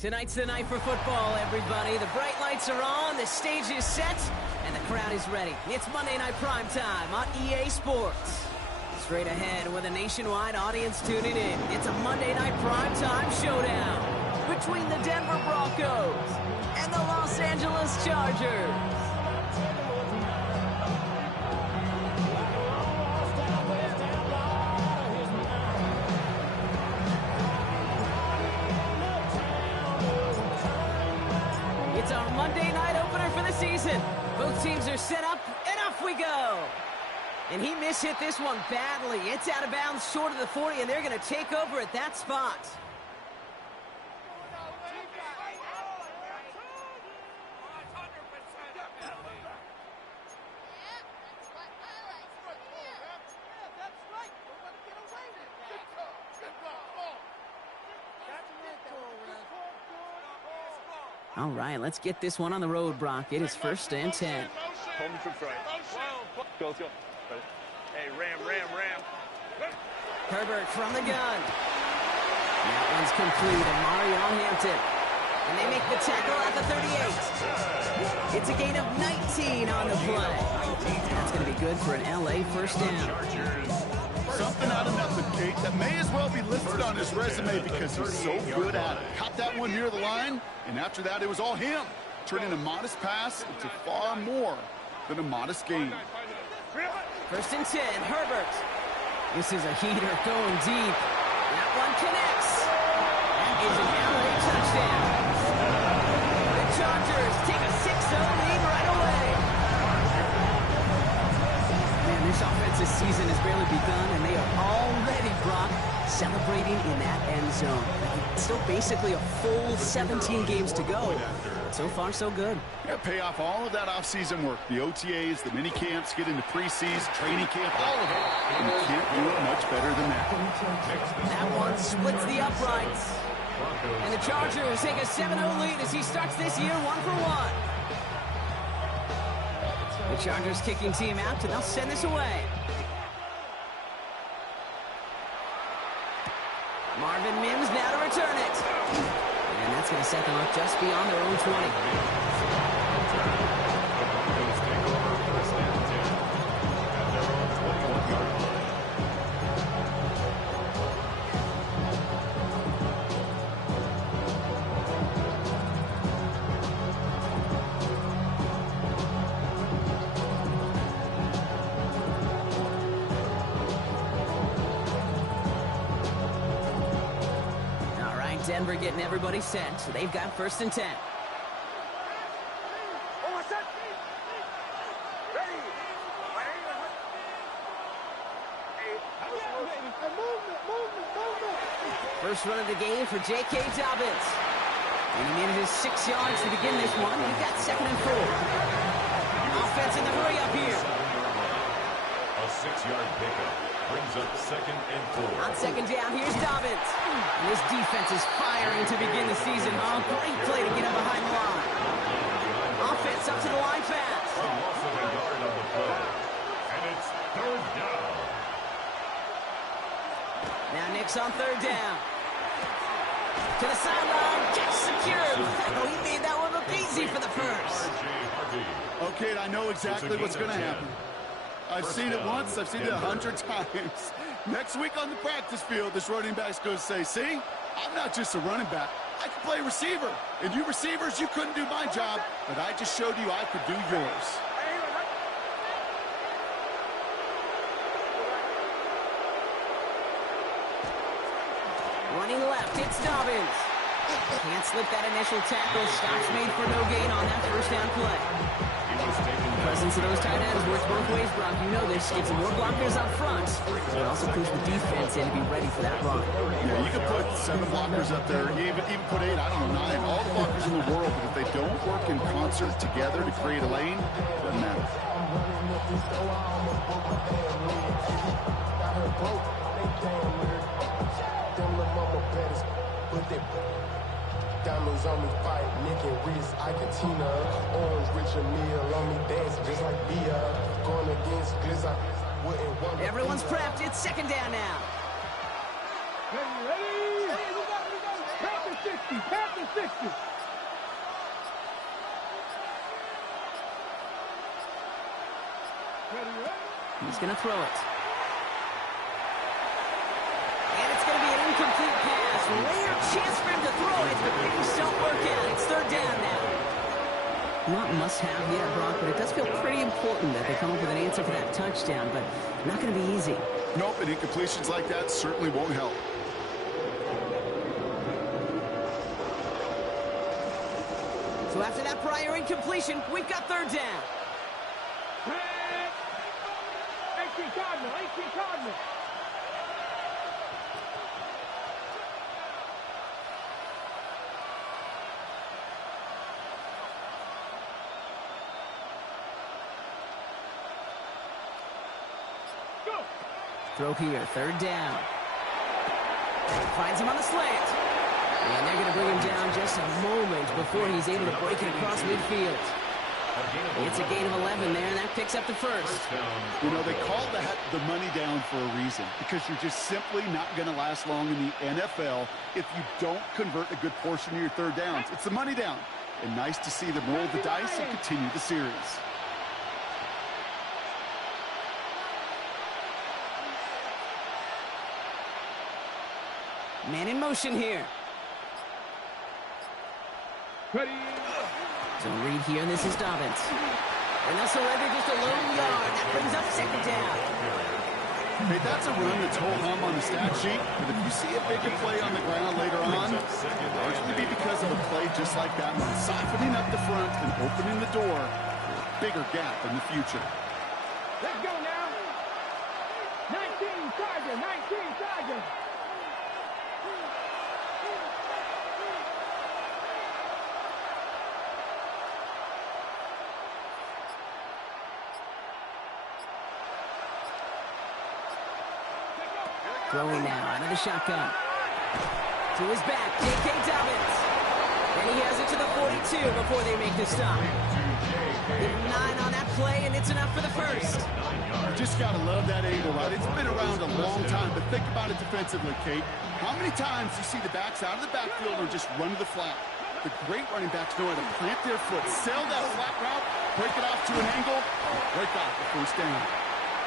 Tonight's the night for football, everybody. The bright lights are on, the stage is set, and the crowd is ready. It's Monday Night Primetime on EA Sports. Straight ahead with a nationwide audience tuning in. It's a Monday Night Primetime showdown between the Denver Broncos and the Los Angeles Chargers. It's our Monday night opener for the season. Both teams are set up, and off we go. And he mishit this one badly. It's out of bounds short of the 40, and they're going to take over at that spot. All right, let's get this one on the road, Brock. It is 1st and 10. Hold me from front. Go, let's go. Hey, ram. Herbert from the gun. That one's complete, and Mario Hampton. And they make the tackle at the 38. It's a gain of 19 on the play. That's going to be good for an LA first down. Something out of nothing, Kate, that may as well be listed on his resume because he's so good at it. Caught that one near the line, and after that, it was all him. Turning a modest pass into far more than a modest gain. 1st and 10, Herbert. This is a heater going deep. That one connects. That is an LA touchdown. The Chargers take a 6-0 lead right away. Man, this offensive season has barely begun, and they are already, Brock, celebrating in that end zone. Still basically a full 17 games to go. So far, so good. Yeah, pay off all of that off-season work. The OTAs, the mini camps, get into preseason, training camp, all of it. And you can't do it much better than that. That one splits the uprights. And the Chargers take a 7-0 lead as he starts this year 1-for-1. The Chargers kicking team out, and they'll send this away. Marvin Mims now to return it. And that's going to set them up just beyond their own 20. Denver getting everybody set, so they've got 1st and 10. First run of the game for J.K. Dobbins. And he made it his 6 yards to begin this one. We've got 2nd and 4. Offense in the hurry up here. A 6-yard pickup brings up 2nd and 4. On 2nd down, here's Dobbins. And this defense is firing to begin the season. Oh, great play to get him behind the line. Offense up to the line fast. A loss of a yard on the play. And it's 3rd down. Now Nick's on 3rd down. To the sideline, gets secured. Oh, he made that one look easy for the first. Okay, I know exactly what's going to happen. I've seen it once, I've seen it 100 times. Next week on the practice field, this running back's going to say, see, I'm not just a running back. I can play receiver. And you receivers, you couldn't do my job, but I just showed you I could do yours. Running left, it's Dobbins. Can't slip that initial tackle. Stops made for no gain on that 1st down play. The presence of those tight ends works both ways, Brock. You know this. Gets more blockers up front. It also puts the defense in to be ready for that run. Yeah, you can put 7 blockers up there. You even put 8, I don't know, 9. All the blockers in the world. But if they don't work in concert together to create a lane, it doesn't matter. Diamonds on me fight, Nick and Reese, Ike Tina, Orange Richard Meal on me dancing just like Bia, going against Glizz, I wouldn't want. Everyone's prepped, it's 2nd down now. Ready? Hey, we got practice this. Pass the 60. He's going to throw it. And it's going to be an incomplete pass. Rare chance for him to throw it, but things don't work out. It's third down now. Not must-have yet, Brock, but it does feel pretty important that they come up with an answer for that touchdown, but not going to be easy. Nope, and incompletions like that certainly won't help. So after that prior incompletion, we've got third down. 18 Cardinal, 18 Cardinal. Throw here, third down. Finds him on the slant. And they're going to bring him down just a moment before he's able to break it across midfield. It's a gain of 11 there, and that picks up the first. You know, they call that the money down for a reason, because you're just simply not going to last long in the NFL if you don't convert a good portion of your third downs. It's the money down. And nice to see them roll the dice and continue the series. Man in motion here. Ready. Zone read here, this is Dobbins. And they'll surrender just a lone yard. That brings up second down. Hey, that's a run that's ho-hum on the stat sheet, but if you see a bigger play on the ground later on, largely be because of a play just like that one, softening up the front and opening the door for a bigger gap in the future. Let's go now. 19 Tiger, 19 Tiger. Throwing now out of the shotgun. To his back, J.K. Dobbins. And he has it to the 42 before they make the stop. Give him 9 on that play, and it's enough for the first. You just got to love that angle, right? It's been around a long time, but think about it defensively, Kate. How many times you see the backs out of the backfield or just run to the flat? The great running backs know how to plant their foot, sail that flat route, break it off to an angle, and break off the first down.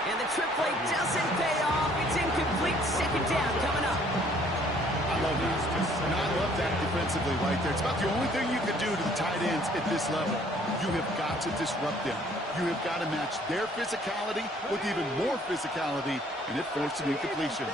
And the trick play doesn't pay off. It's incomplete. Second down coming up. I love that. And I love that defensively right there. It's about the only thing you can do to the tight ends at this level. You have got to disrupt them. You have got to match their physicality with even more physicality, and it forced an incompletion.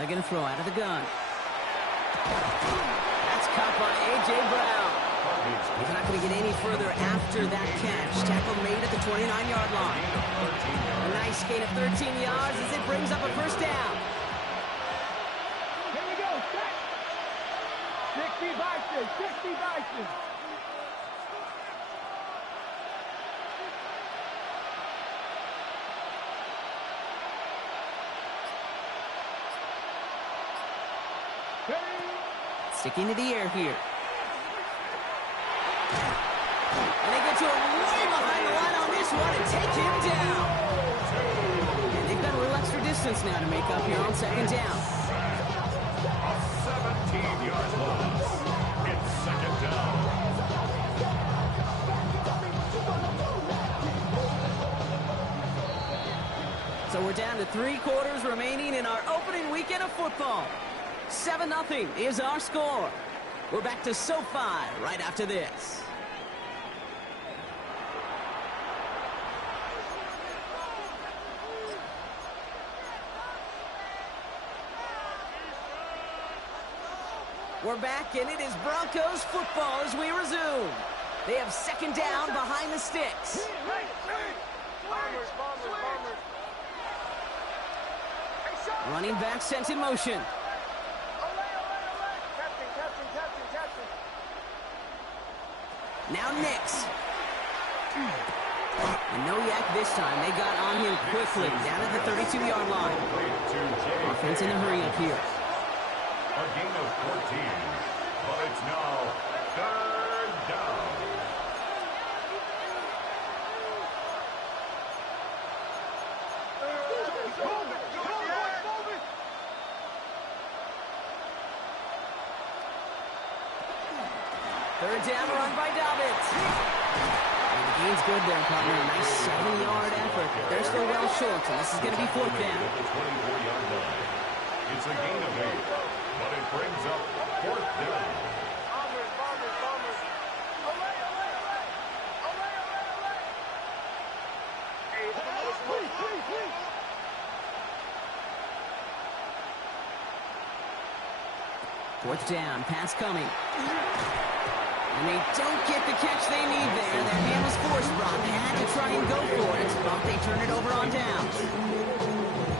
They're going to throw out of the gun. That's caught by A.J. Brown. He's not going to get any further after that catch. Tackle made at the 29-yard line. A nice gain of 13 yards as it brings up a first down. Here we go. Set. 60 Bison. 60 Bison. Sticking to the air here. And they get to him way behind the line on this one and take him down. And they've got a little extra distance now to make up here on second down. A 17-yard loss. It's second down. So we're down to 3 quarters remaining in our opening weekend of football. 7-0 is our score. We're back to SoFi right after this. We're back, and it is Broncos football as we resume. They have second down behind the sticks. Running back sent in motion. Now Nix. And no yak this time. They got on him quickly, down at the 32-yard line. Offense in a hurry up here. A gain of 14, but it's now 3rd down. Third down run by Dobbins. And the gain's good there, partner. A nice 7-yard effort. They're still well short, so this is going to be 4th down. At the 24-yard line. It's a gain of 8, but it brings up 4th down. Fourth down, pass coming. And they don't get the catch they need there. Their hand was forced, Brock. They had to try and go for it, but they turn it over on downs.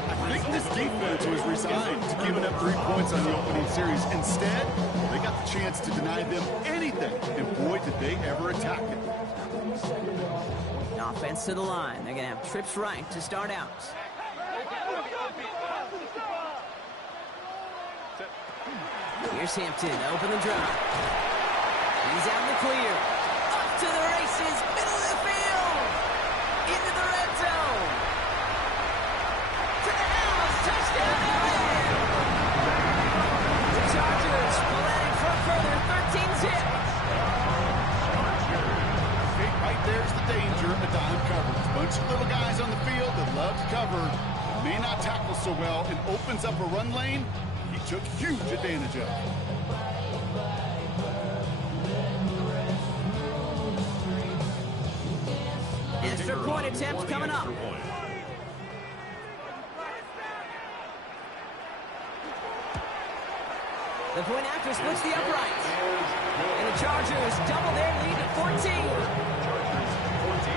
I think this defense was resigned to giving up 3 points on the opening series. Instead, they got the chance to deny them anything, and boy, did they ever attack it. Offense to the line. They're going to have trips right to start out. Here's Hampton, open the drive. He's out in the clear. Up to the races, middle of the field. Into the red zone. To the house, touchdown LA. The Chargers pull that in front further, 13-zip. Okay, right there's the danger in the dime coverage. Bunch of little guys on the field that love to cover, may not tackle so well, and opens up a run lane he took huge advantage of. Extra point attempt coming up. The point after splits the uprights. And the Chargers double their lead to 14. Chargers 14,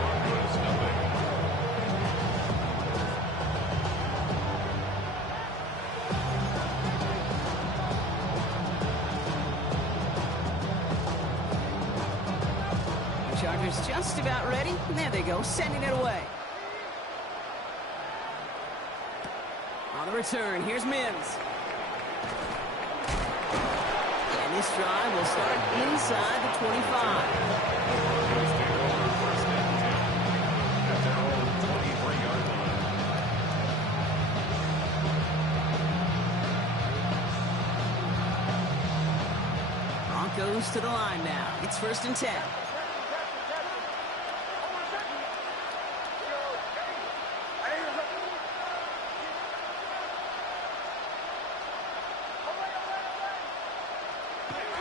Broncos nothing. Chargers just about ready. And there they go, sending it away. On the return, here's Mims. And this drive will start inside the 25. At their own 23-yard line. Broncos to the line now. It's 1st and 10.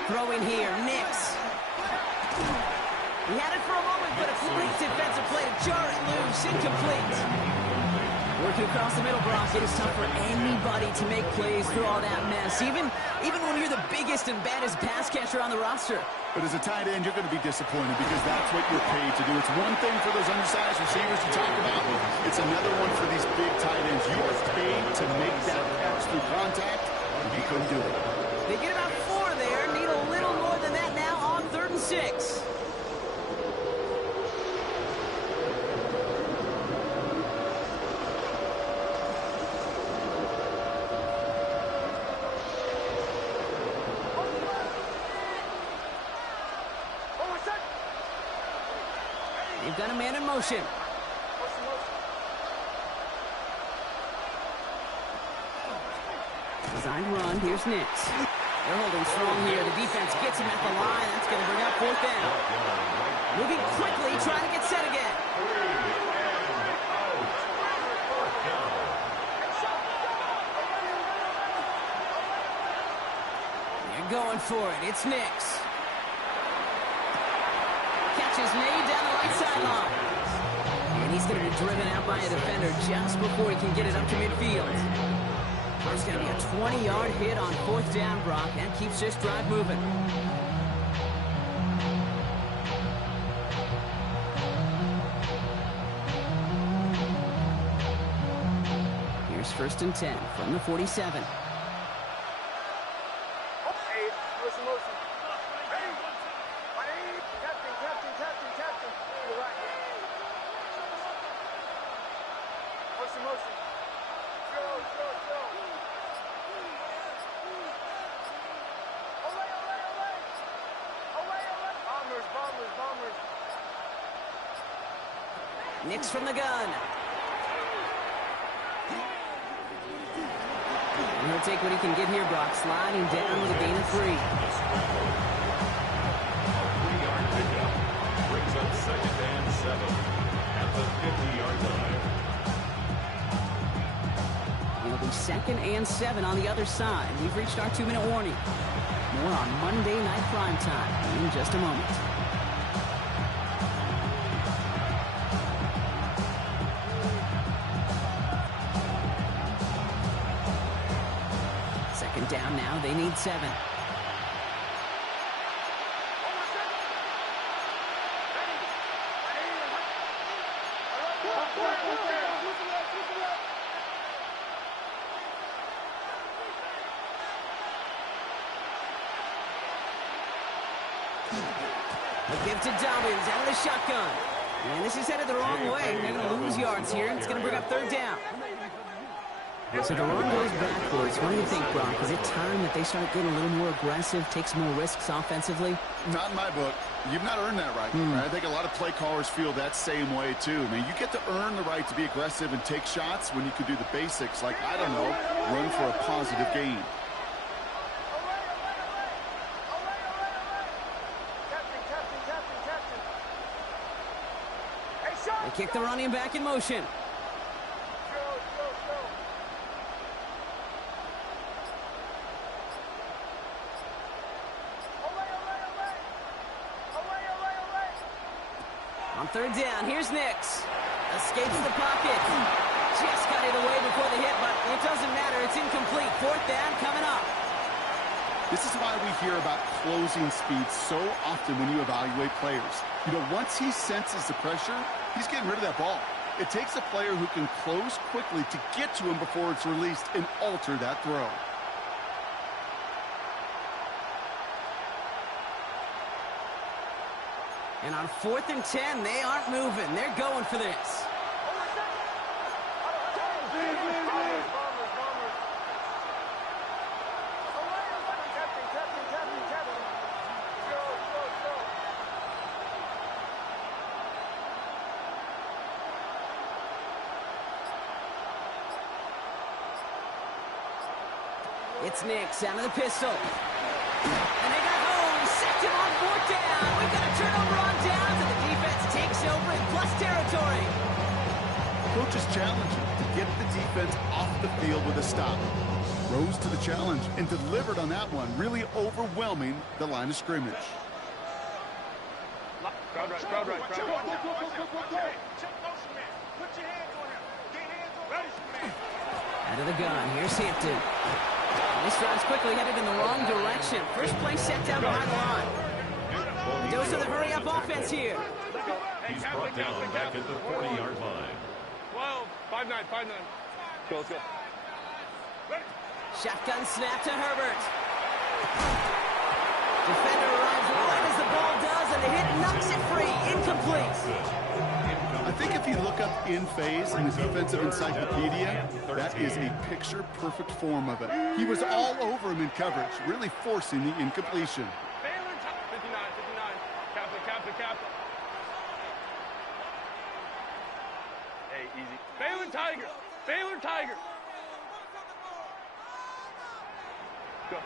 Throwing here, Nix. He had it for a moment, but a great defensive play to jar it loose, incomplete. Working across the middle, Brock, it is tough for anybody to make plays through all that mess, even when you're the biggest and baddest pass catcher on the roster. But as a tight end, you're going to be disappointed because that's what you're paid to do. It's one thing for those undersized receivers you talk about. It's another one for these big tight ends. You are paid to make that catch through contact, and you couldn't do it. They get about 4 there. Need a little more than that now on 3rd and 6. They've got a man in motion. Designed run. Here's Nix. They're holding strong here. The defense gets him at the line. That's going to bring up 4th down. Moving quickly, trying to get set again. They're going for it. It's Nix. Catch is made down the right sideline. And he's going to be driven out by a defender just before he can get it up to midfield. There's going to be a 20-yard hit on 4th down, Brock. That keeps this drive moving. Here's 1st and 10 from the 47. Motion, motion. Go. Away. Bombers. Nix from the gun. And he'll take what he can get here, Brock. Sliding down with a gain of 3. A 3-yard pickup brings up 2nd and 7 at the 50-yard line. It'll be 2nd and 7 on the other side. We've reached our 2-minute warning. More on Monday Night Primetime in just a moment. Second down now. They need 7. A give to Dobbins out of the shotgun. And this is headed the wrong way. They're going to lose yards here, and it's going to bring up 3rd down. So the run goes backwards. What do you think, Brock? Is it time that they start getting a little more aggressive, take some more risks offensively? Not in my book. You've not earned that right. I think a lot of play callers feel that same way, too. I mean, you get to earn the right to be aggressive and take shots when you can do the basics, like, I don't know, run for a positive gain. They kick the running back in motion. On 3rd down, here's Nix. Escapes the pocket. Just got it away before the hit, but it doesn't matter. It's incomplete. 4th down coming up. This is why we hear about closing speed so often when you evaluate players. You know, once he senses the pressure, he's getting rid of that ball. It takes a player who can close quickly to get to him before it's released and alter that throw. And on 4th and 10, they aren't moving. They're going for this. It's Nix out of the pistol. And they got home. Sacked him on 4th down. We've got a turnover on downs, and the defense takes over in plus territory. Coach is challenging to get the defense off the field with a stop. Rose to the challenge and delivered on that one, really overwhelming the line of scrimmage. Crowd right. Check motion, man. Put your hands on him. Get hands on him. Out of the gun. Here's Hampton. This drive's quickly headed in the wrong direction. First play set down behind the line. Dose of the hurry-up offense here. He's brought down back at the 40-yard line. 12, 5-9. Go, let's go. Shotgun snap to Herbert. Defender arrives right as the ball does, and the hit knocks it free. Incomplete. I think if you look up in phase in the defensive encyclopedia, that is a picture-perfect form of it. He was all over him in coverage, really forcing the incompletion. 59. Captain. Hey, easy. Baylor Tiger. Go.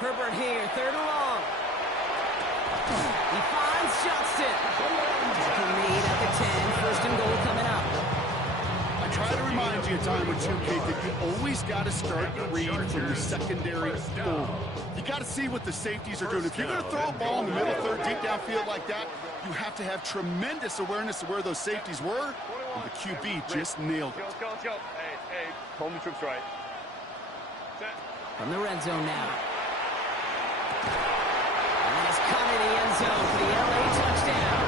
Herbert here, 3rd and long. He finds Johnston. Tackle made at the 10. 1st and goal coming up. I try to remind you a time or two, Kate, that you always got to start the read from the secondary forward. You got to see what the safeties are doing. If you're going to throw a ball in the middle third, deep downfield like that, you have to have tremendous awareness of where those safeties were, and the QB just nailed it. Let's go. Hey, home the troops right. Set. From the red zone now. And it's caught in the end zone for the LA touchdown.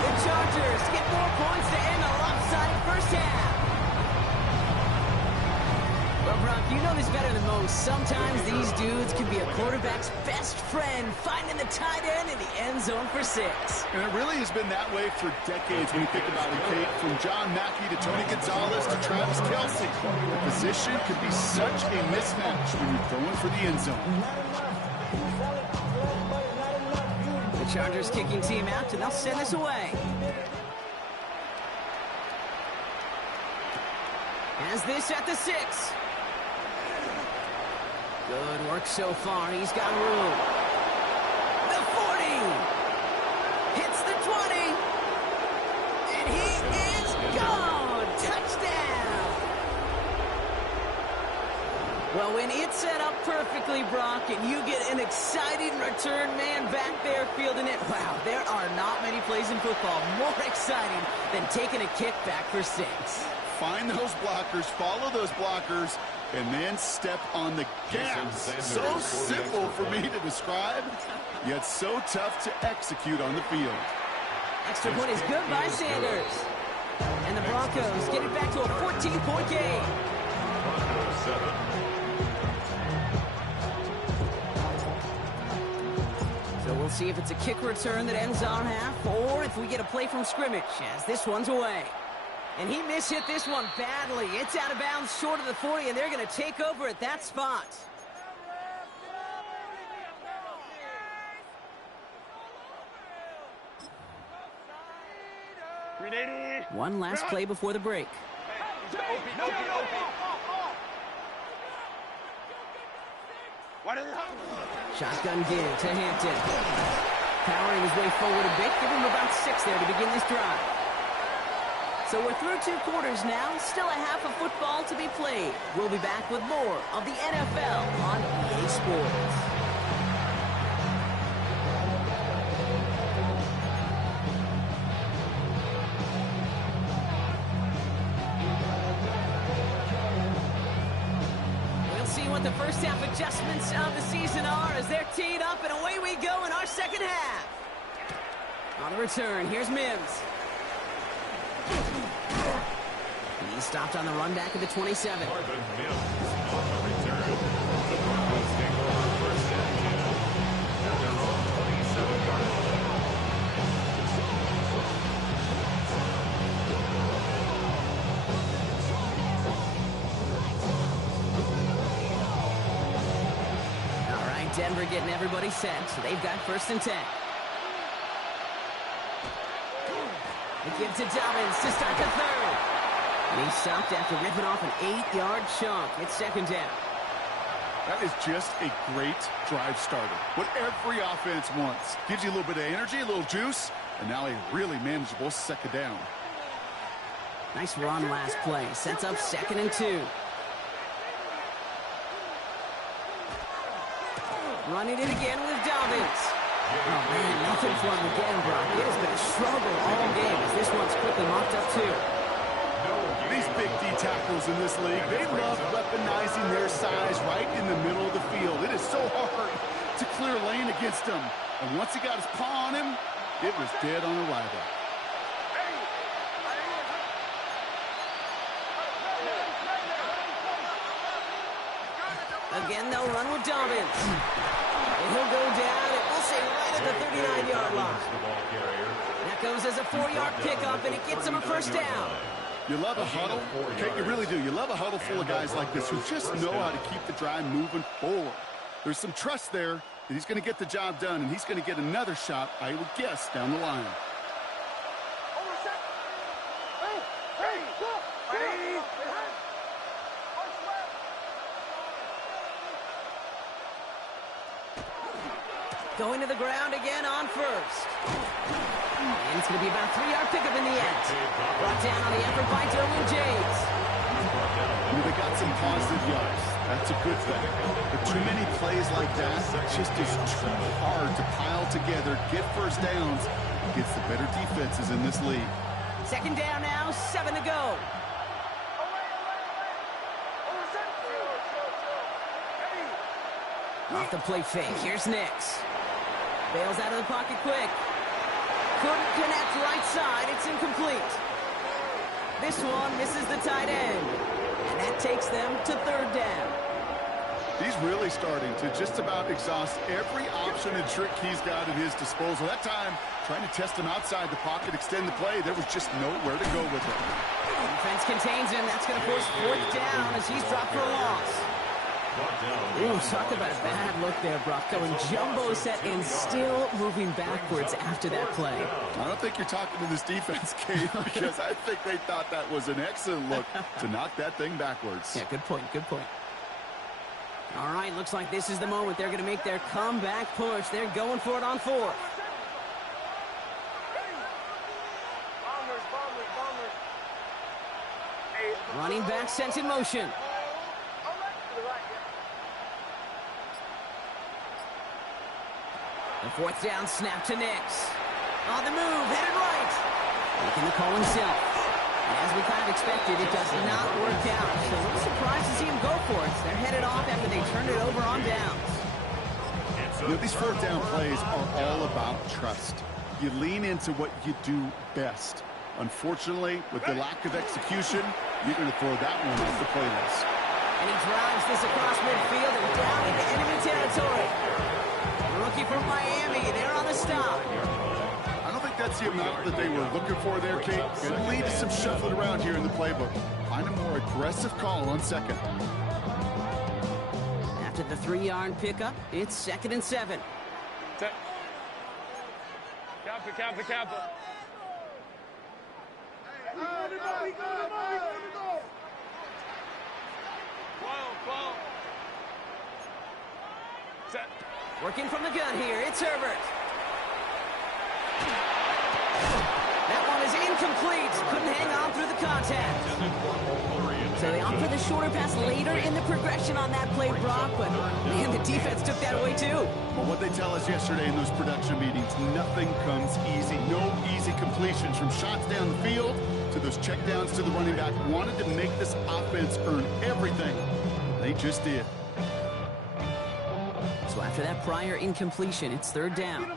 The Chargers get more points to end the lopsided first half. Well, Brock, you know this better than most. Sometimes these dudes can be a quarterback's best friend, finding the tight end in the end zone for 6. And it really has been that way for decades when you think about it, Kate. From John Mackey to Tony Gonzalez to Travis Kelce. The position can be such a mismatch when you're throwing for the end zone. The Chargers kicking team out, and they'll send this away. Has this at the 6. Good work so far. He's got room. The 40. Hits the 20. And he is gone. Touchdown. Well, when it's set up perfectly, Brock, and you get an exciting return man back there fielding it, wow, there are not many plays in football more exciting than taking a kick back for 6. Find those blockers, follow those blockers, and then step on the gas. So simple for me to describe, yet so tough to execute on the field. Extra point is good by Sanders. And the Broncos get it back to a 14-point game. Broncos 7. So we'll see if it's a kick return that ends our half, or if we get a play from scrimmage, as this one's away. And he mishit this one badly. It's out of bounds short of the 40, and they're going to take over at that spot. One last play before the break. Shotgun give to Hampton. Powering his way forward a bit. Give him about 6 there to begin this drive. So we're through 2 quarters now. Still a half of football to be played. We'll be back with more of the NFL on EA Sports. We'll see what the first half adjustments of the season are as they're teed up, and away we go in our second half. On the return, here's Mims. He stopped on the run back at the 27. Marvin Mims on the return. The Broncos take over first and 10 at their own 27-yard line. All right, Denver getting everybody set. They've got first and 10. They give to Dobbins to start the third. And he stopped after ripping off an 8-yard chunk. It's second down. That is just a great drive starter. What every offense wants. Gives you a little bit of energy, a little juice, and now a really manageable second down. Nice run last play. Sets up second and 2. Running it again with Dobbins. Oh, man, nothing for him again, Brock. It has been a struggle all game as this one's quickly mocked up, too. These big D tackles in this league, they love weaponizing their size right in the middle of the field. It is so hard to clear lane against him. And once he got his paw on him, it was dead on arrival. Again, they'll run with Dobbins. And he'll go down, and we'll say right at the 39-yard line. That goes as a 4-yard pickup, and it gets him a first down. You love a huddle? Okay, you really do. You love a huddle full of guys like this who just know how to keep the drive moving forward. There's some trust there that he's going to get the job done, and he's going to get another shot, I would guess, down the line. Going to the ground again on first. And it's going to be about a 3-yard pickup in the end. Brought down on the effort by Derwin James. They got some positive yards. That's a good thing. But too many plays like that, it just is too hard to pile together, get first downs against the better defenses in this league. Second down now, 7 to go. Off the play fake, here's Nix. Bails out of the pocket quick. Couldn't connect right side. It's incomplete. This one misses the tight end. And that that takes them to third down. He's really starting to just about exhaust every option and trick he's got at his disposal. That time, trying to test him outside the pocket, extend the play, there was just nowhere to go with it. Defense contains him. That's going to force fourth down as he's dropped for a loss. Ooh, talk about a bad look there, Brock. Going jumbo set and still moving backwards after that play. I don't think you're talking to this defense, Kate, because I think they thought that was an excellent look to knock that thing backwards. Yeah, good point, good point. All right, looks like this is the moment they're going to make their comeback push. They're going for it on fourth. Running back sent in motion. The fourth down snap to Nix. On the move, headed right. Making the call himself. And as we kind of expected, it does not work out. So a little surprised to see him go for it. They're headed off after they turned it over on downs. You know, these fourth down plays are all about trust. You lean into what you do best. Unfortunately, with the lack of execution, you're going to throw that one off the play list. And he drives this across midfield and down into enemy territory. The rookie from Miami, they're on the stop. I don't think that's the amount that they were looking for there, Kate. Going to lead to some shuffling around here in the playbook. Find a more aggressive call on second. After the 3-yard pickup, it's 2nd and 7. Kappa. Set. Working from the gun here, it's Herbert. That one is incomplete. Couldn't hang on through the contact. So they opt for the shorter pass later in the progression on that play, Brock, but man, the defense took that away too. Well, what they tell us yesterday in those production meetings, nothing comes easy. No easy completions from shots down the field to those checkdowns to the running back. Wanted to make this offense earn everything. They just did. So after that prior incompletion, it's 3rd down. Hey,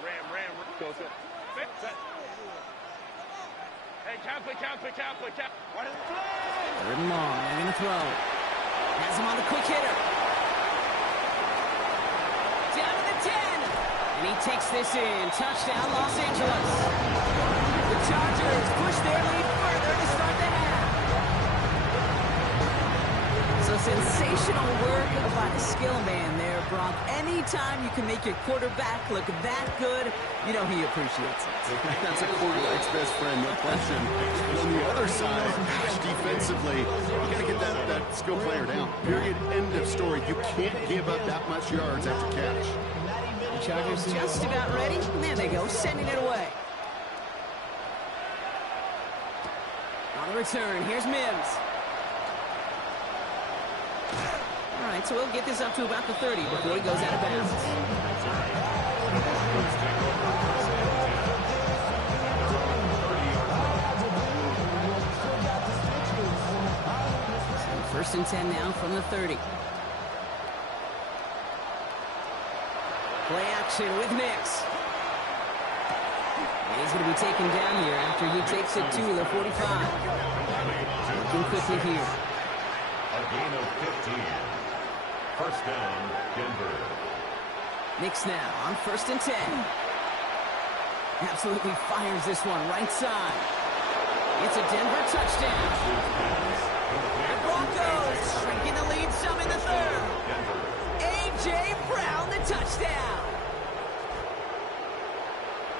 Ram. Go set. Hey, Kappa. 3rd and long, they're going to throw. Has him on the quick hitter. Down to the 10. And he takes this in. Touchdown, Los Angeles. The Chargers push their lead further to start the half. So sensational work by the skill man there, Brock. Anytime you can make your quarterback look that good, you know he appreciates it. That's a quarterback's best friend, no question. But on the other side, gosh, defensively, you got to get that skill player down. Period. End of story. You can't give up that much yards after catch. The Chargers just about ready. And there they go, sending it away. On the return, here's Mims. All right, so we'll get this up to about the 30 before he goes out of bounds. So 1st and 10 now from the 30. Play action with Nix. And he's going to be taken down here after he takes it to the 45. Working quickly here. A gain of 15. 1st down, Denver. Nix now on 1st and 10. Absolutely fires this one right side. It's a Denver touchdown. The Broncos shrinking the lead some in the 3rd. A.J. Brown, the touchdown.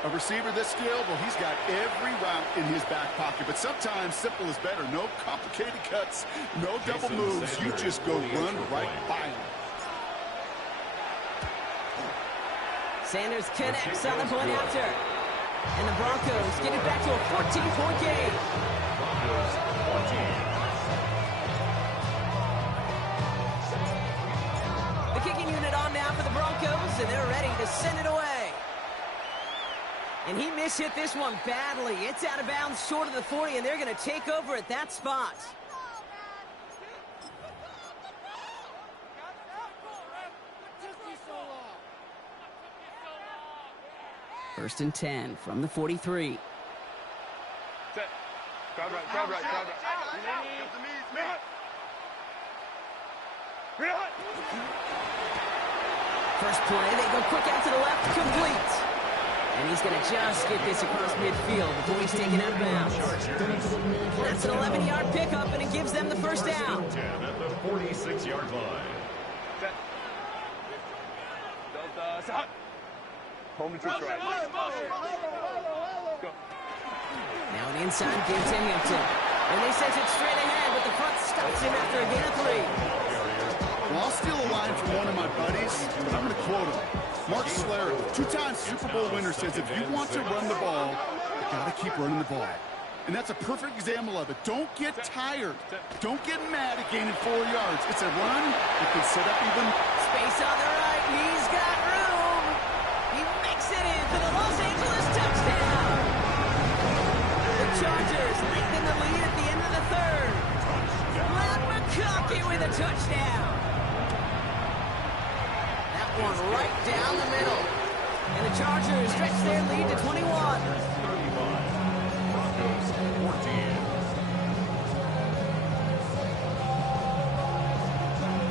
A receiver this skilled, well, he's got every route in his back pocket. But sometimes simple is better. No complicated cuts, no double moves. You just go run right by him. Sanders connects on the point after. And the Broncos get it back to a 14-point game. Broncos 14. The kicking unit on now for the Broncos, and they're ready to send it away. And he mishit this one badly. It's out of bounds short of the 40, and they're going to take over at that spot. First and 10 from the 43. Set. Crowd right, crowd right, crowd right. Give the knees, man. First play, they go quick out to the left, complete. And he's going to just get this across midfield before he's taken out of bounds. That's an 11-yard pickup, and it gives them the first down. 10 at the 46-yard line. Set. Delta, set. Home to right. Go. Now an inside give to Hampton. And they send it straight ahead, but the front stops him after a gain of 3. Well, I'll steal a line from one of my buddies, but I'm going to quote him. Mark Schlereth, two-time Super Bowl winner, says if you want to run the ball, you got to keep running the ball. And that's a perfect example of it. Don't get tired. Don't get mad at gaining 4 yards. It's a run. You can set up even. Space on the right. He's got room. He makes it in for the Los Angeles touchdown. The Chargers lengthen the lead at the end of the third. Matt McConkey with a touchdown. That one right down the middle. And the Chargers stretch their lead to 21. 14.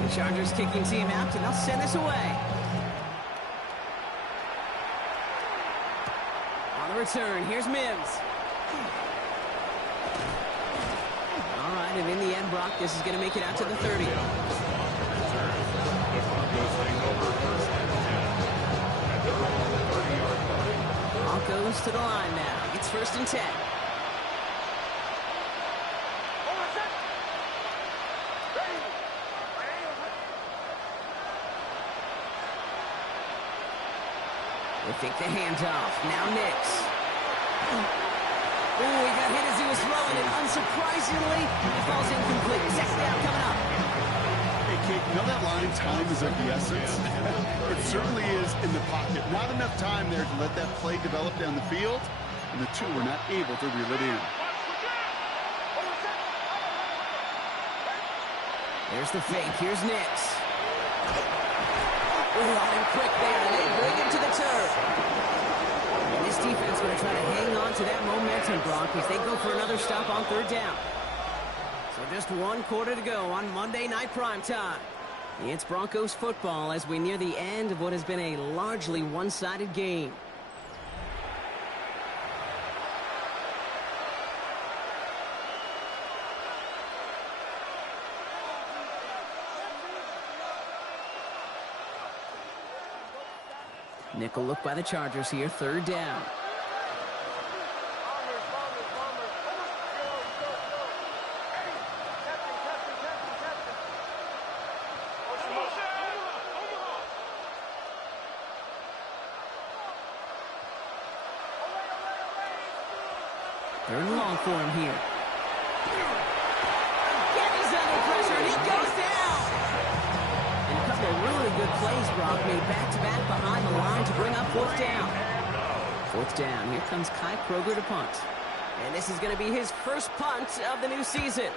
The Chargers kicking team out, and they'll send this away. On the return, here's Mims. All right, and in the end, Brock, this is going to make it out to the 30. The Broncos take over first and 10 at their own 30-yard line. Broncos to the line now. It's first and 10. They think the handoff. Now Nix. Oh, he got hit as he was throwing it. Unsurprisingly, it falls incomplete. Second down coming up. Hey, Kate, you know that line, time is of the essence? It certainly is in the pocket. Not enough time there to let that play develop down the field, and the two were not able to reel it in. There's the fake. Here's Nix. Oh, on him quick there, and they bring him to the turf. And this defense going to try to hang on to that momentum, Brock, as they go for another stop on third down. So just 1 quarter to go on Monday Night Primetime. It's Broncos football as we near the end of what has been a largely one-sided game. Nickel look by the Chargers here, third down. Third and long for him here. Again, he's under pressure, and he goes down. And a couple of really good plays, Brock, made back-to-back behind the line to bring up fourth down. Fourth down. Here comes Kai Kroger to punt. And this is going to be his first punt of the new season.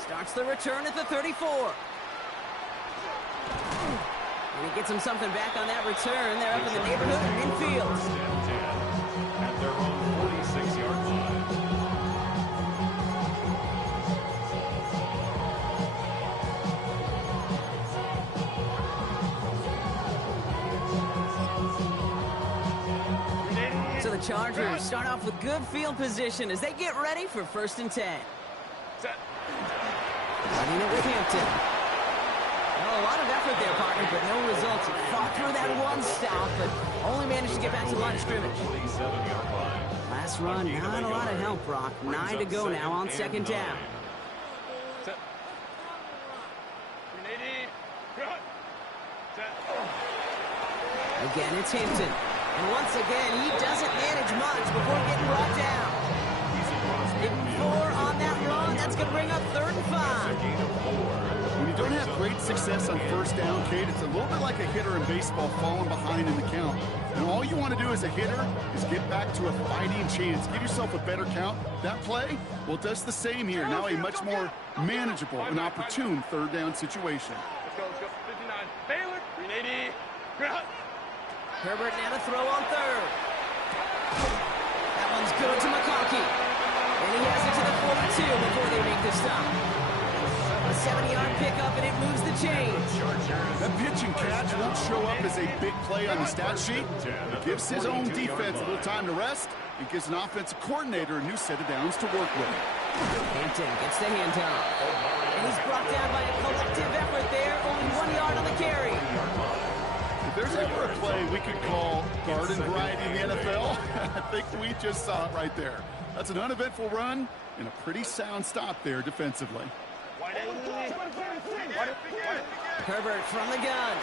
Starts the return at the 34. And he gets him something back on that return. They're up in the neighborhood of midfield. At their own 46-yard line. So the Chargers start off with good field position as they get ready for first and 10. Set. Running it with Hampton. Well, a lot of effort there, partner, but no results. He fought through that one stop, but only managed to get back to the line of scrimmage. 27-yard line. Last run, not a lot of help, Brock. 9 to go now on second down. Set. 380. Cut. Set. Again, it's Hampton. And once again, he doesn't manage much before getting brought down. Getting 4 on that run. That's going to bring up third and 5. When you don't have great success on first down, Kate, it's a little bit like a hitter in baseball falling behind in the count. And all you want to do as a hitter is get back to a fighting chance. Give yourself a better count. That play, well, it does the same here. Now a much more manageable and opportune third down situation. Let's go, let's go. 59. Baylor. 380. Cut. Herbert now to throw on third. 7-yard pickup, and it moves the chains. That pitch and catch won't show up as a big play on the stat sheet. It gives his own defense a little time to rest. It gives an offensive coordinator a new set of downs to work with. Hampton gets the handoff. And he's brought down by a collective effort there. Only 1 yard on the carry. If there's ever a play we could call garden variety in the NFL, I think we just saw it right there. That's an uneventful run and a pretty sound stop there defensively. Herbert from the gun.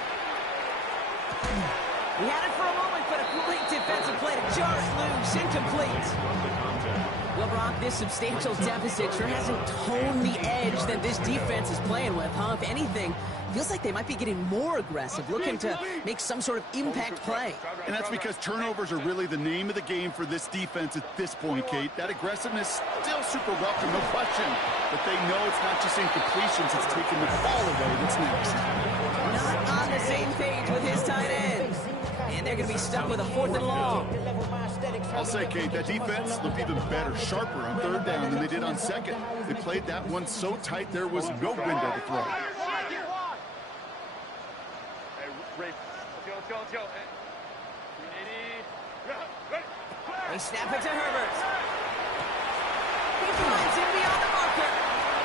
He had it for a moment, but a great defensive play to jar it loose. Incomplete. Well, Brock, this substantial deficit sure hasn't toned the edge that this defense is playing with, huh? If anything, feels like they might be getting more aggressive, looking to make some sort of impact play. And that's because turnovers are really the name of the game for this defense at this point, Kate. That aggressiveness still super welcome, no question. But they know it's not just incompletions, it's taking the ball away that's next. Not on the same page with his tight end. And they're going to be stuck with a 4th and long. I'll say, Kate, that defense looked even better, sharper on 3rd down than they did on 2nd. They played that one so tight there was no window to throw. They snap it to Herbert. He finds him beyond the marker.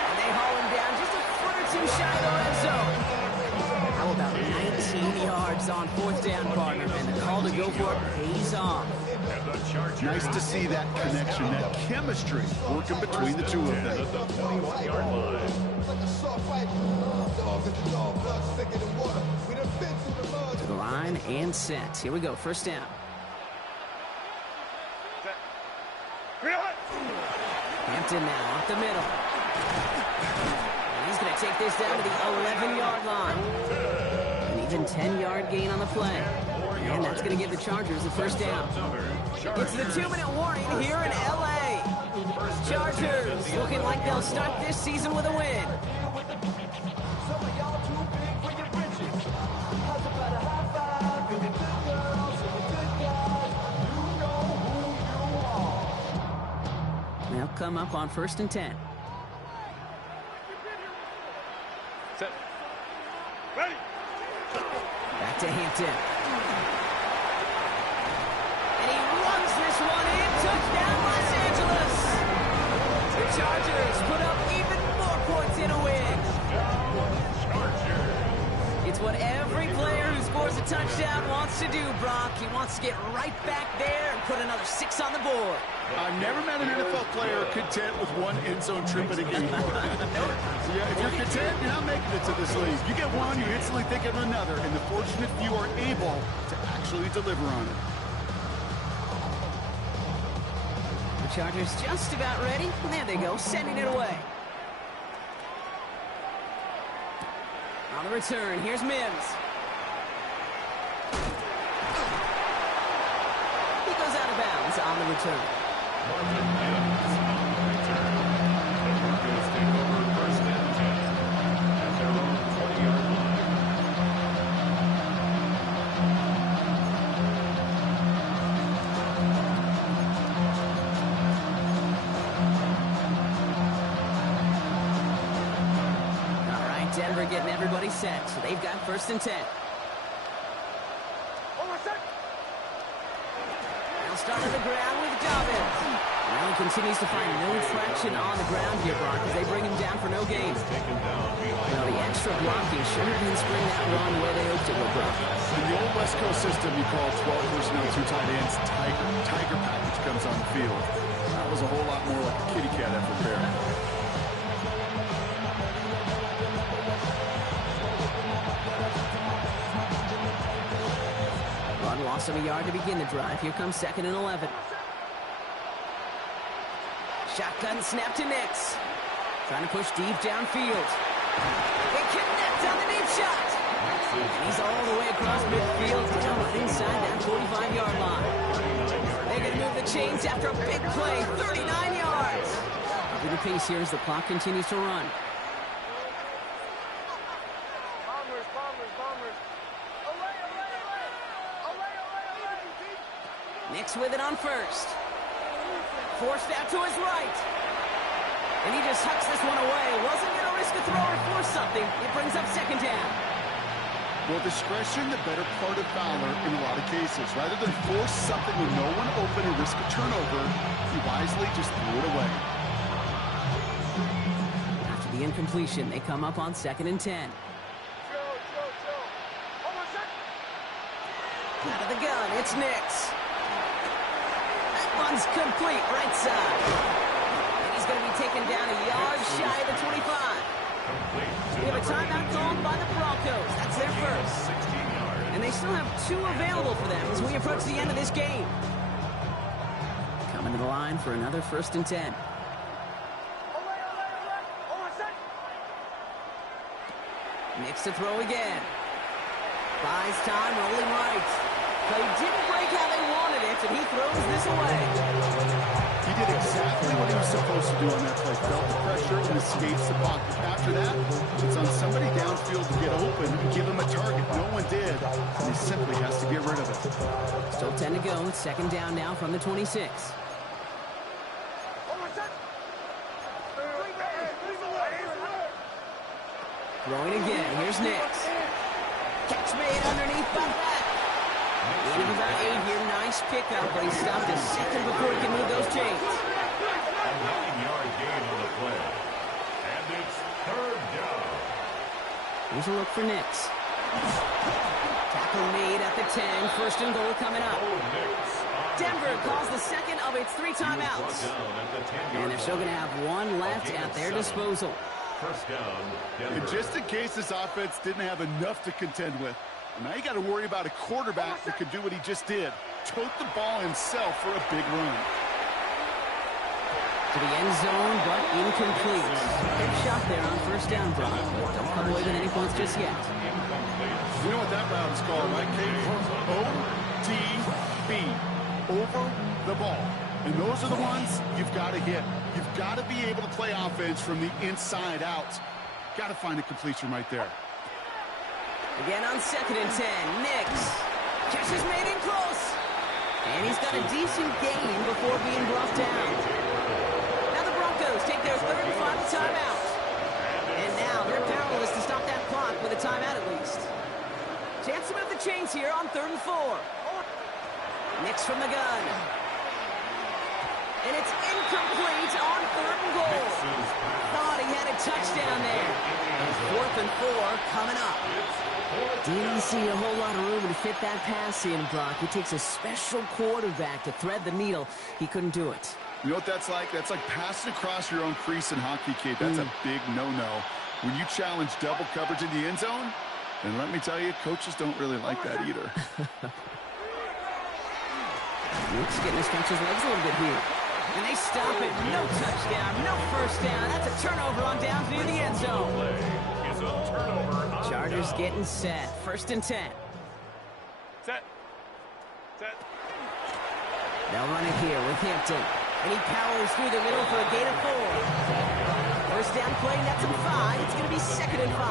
And they haul him down just a foot or 2 shy of the red zone. How about 19 yards on 4th down, partner? And the call to go for it pays off. Nice to see that connection, that chemistry working between the two of them. To the line and set. Here we go, 1st down. Hampton now up the middle. And he's going to take this down to the 11-yard line. An even 10-yard gain on the play. And that's going to give the Chargers the 1st down. It's the 2-minute warning here in L.A. Chargers looking like they'll start this season with a win. They'll come up on 1st and 10. Set. Ready. Back to Hampton. And he runs this one in. Touchdown, Los Angeles. The Chargers put up even more points in a win. It's what every player who scores a touchdown wants to do, Brock. He wants to get right back there and put another 6 on the board. I've never met an NFL player content with one end zone trip in a game. Yeah, if you're content, you're not making it to this league. You get one, you instantly think of another, and the fortunate few are able to actually deliver on it. The Chargers just about ready. There they go, sending it away. On the return, here's Mims. He goes out of bounds on the return. Marvin Mims on the return. The Broncos take over 1st and 10 at their own 20-yard line. All right, Denver getting everybody set, so they've got 1st and 10. They'll start on the ground with Dobbins. Now he continues to find no traction on the ground here, Brock, as they bring him down for no gain. Well, the extra blocking sure didn't spring that run where they hoped it would, Brock. In the old West Coast system, you call 12 personnel, 2 tight ends, Tiger package comes on the field. That was a whole lot more like a kitty cat effort there. Run loss of a yard to begin the drive. Here comes 2nd and 11. Shotgun snap to Nix. Trying to push deep downfield. They connect on the deep shot. And he's all the way across midfield down inside that 45-yard line. They're going to move the chains after a big play. 39 yards. Up the pace here as the clock continues to run. Nix with it on 1st. Forced out to his right. And he just hucks this one away. Wasn't going to risk a throw or force something. It brings up second down. Well, discretion, the better part of valor in a lot of cases. Rather than force something with no one open and risk a turnover, he wisely just threw it away. After the incompletion, they come up on 2nd and 10. Out of the gun, it's Nix. That one's complete, right side. And he's going to be taken down a yard shy of the 25. We have a timeout called by the Broncos. That's their first. And they still have 2 available for them as we approach the end of this game. Coming to the line for another 1st and 10. Nix to throw again. Buys time, rolling right. They didn't break how they wanted it, and he throws this away. He did exactly what he was supposed to do on that play. Felt the pressure and escapes the pocket. After that, it's on somebody downfield to get open and give him a target. No one did, and he simply has to get rid of it. Still 10 to go. 2nd down now from the 26. Throwing again. Here's Nix. Catch made underneath by that. Gain of about 8 here. Nice pickup, but he stopped a second before he can move those chains. A 9-yard gain on the play. And it's 3rd down. Here's a look for Nix. Tackle made at the 10. 1st and goal coming up. Denver calls the second of its 3 timeouts. And they're still going to have 1 left at their disposal. 1st down, Denver. And just in case this offense didn't have enough to contend with, now you got to worry about a quarterback that could do what he just did. Tote the ball himself for a big run. To the end zone, but incomplete. Good shot there on 1st down, Brock, but don't come away with any points just yet. You know what that route is called, right, Kate? ODB. Over the ball. And those are the ones you've got to hit. You've got to be able to play offense from the inside out. Got to find a completion right there. Again on 2nd and 10. Nix. Catch is made in close. And he's got a decent gain before being brought down. Now the Broncos take their 3rd and final timeout. And now they're powerless to stop that clock with a timeout at least. Chance to move the chains here on 3rd and 4. Nix from the gun. And it's incomplete on 3rd and goal. Thought he had a touchdown there. And 4th and 4 coming up. Didn't see a whole lot of room to fit that pass in, Brock. It takes a special quarterback to thread the needle. He couldn't do it. You know what that's like? That's like passing across your own crease in hockey, Kate. That's a big no-no. When you challenge double coverage in the end zone, and let me tell you, coaches don't really like that either. Luke's getting to stretch his legs a little bit here. And they stop it. No touchdown, no 1st down. That's a turnover on down through the end zone. Chargers getting set. 1st and 10. Set. They'll run it here with Hampton. And he powers through the middle for a gain of 4. 1st down play, nets him 5. It's going to be 2nd and 5.